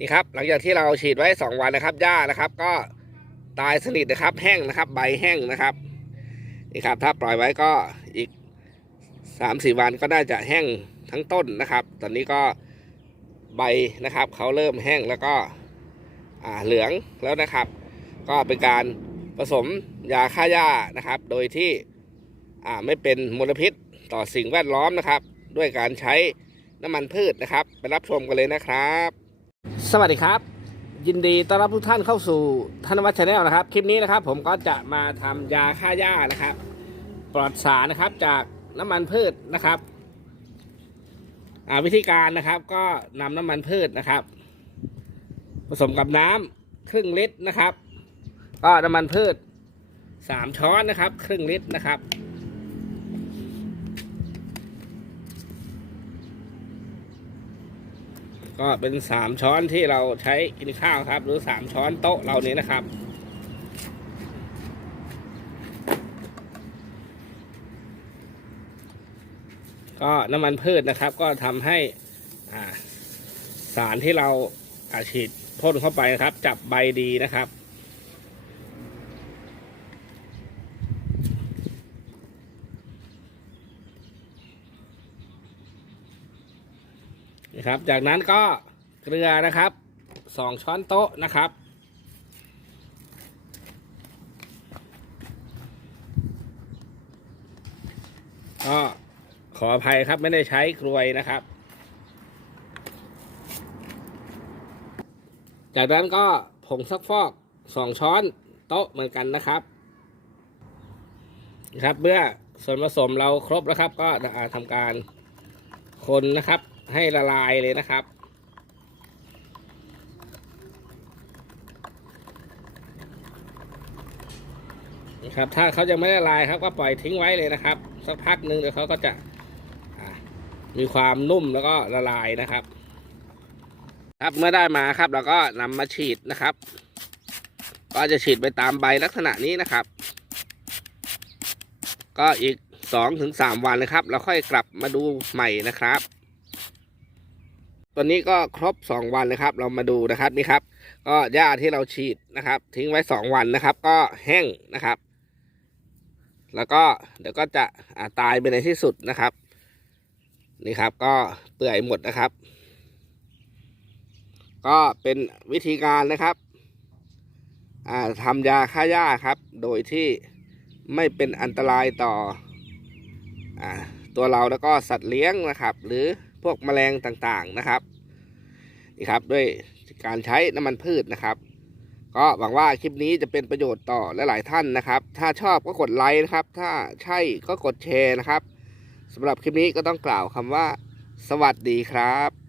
นี่ครับ หลังจากที่เราฉีดไว้สองวันนะครับหญ้านะครับ ก็ตายสนิทนะครับ แห้งนะครับ ใบแห้งนะครับนี่ครับ ถ้าปล่อยไว้ก็อีกสามสี่วันก็น่าจะแห้งทั้งต้นนะครับ ตอนนี้ก็ใบนะครับเขาเริ่มแห้งแล้วก็อ่าเหลืองแล้วนะครับ ก็เป็นการผสมยาฆ่าหญ้านะครับ โดยที่อ่าไม่เป็นมลพิษต่อสิ่งแวดล้อมนะครับ ด้วยการใช้น้ำมันพืชนะครับ ไปรับชมกันเลยนะครับ สวัสดีครับ ยินดีต้อนรับทุกท่านเข้าสู่ธนวัฒน์ชาแนลนะครับ คลิปนี้นะครับ ผมก็จะมาทำยาฆ่าหญ้านะครับ ปลอดสารนะครับจากน้ำมันพืชนะครับอ่าวิธีการนะครับก็นำน้ำมันพืชนะครับ ผสมกับน้ำครึ่งลิตรนะครับ ก็น้ำมันพืชสามช้อนนะครับ ครึ่งลิตรนะครับ ก็เป็นสามช้อนที่เราใช้กินข้าวครับ หรือสามช้อนโต๊ะเรานี้นะครับ ก็น้ำมันพืชนะครับ ก็ทำให้สารที่เราอาฉีดพ่นเข้าไปนะครับ จับใบดีนะครับ นะครับ จากนั้นก็เกลือนะครับสองช้อนโต๊ะนะครับ ก็ขออภัยครับไม่ได้ใช้กรวยนะครับ จากนั้นก็ผงซักฟอกสองช้อนโต๊ะเหมือนกันนะครับนะครับเมื่อส่วนผสมเราครบแล้วครับ ก็ทำการคนนะครับ ให้ละลายเลยนะครับ นะครับ ถ้าเขายังไม่ละลายครับ ก็ปล่อยทิ้งไว้เลยนะครับ สักพักหนึ่งเดี๋ยวเขาก็จะมีความนุ่มแล้วก็ละลายนะครับ ครับเมื่อได้มาครับเราก็นำมาฉีดนะครับ ก็จะฉีดไปตามใบลักษณะนี้นะครับ ก็อีกสองถึงสามวันนะครับ เราค่อยกลับมาดูใหม่นะครับ ตอนนี้ก็ครบสองวันนะครับ เรามาดูนะครับนี่ครับ ก็หญ้าที่เราฉีดนะครับ ทิ้งไว้สองวันนะครับ ก็แห้งนะครับ แล้วก็เดี๋ยวก็จะาตายไปในที่สุดนะครับ นี่ครับก็เปื่อยหมดนะครับ ก็เป็นวิธีการนะครับทำยาฆ่าหญ้าครับ โดยที่ไม่เป็นอันตรายต่ออตัวเราแล้วก็สัตว์เลี้ยงนะครับ หรือ พวกแมลงต่างๆนะครับนี่ครับด้วยการใช้น้ำมันพืชนะครับ ก็หวังว่าคลิปนี้จะเป็นประโยชน์ต่อหลายๆท่านนะครับ ถ้าชอบก็กดไลค์นะครับ ถ้าใช่ก็กดแชร์นะครับสำหรับคลิปนี้ก็ต้องกล่าวคำว่า สวัสดีครับ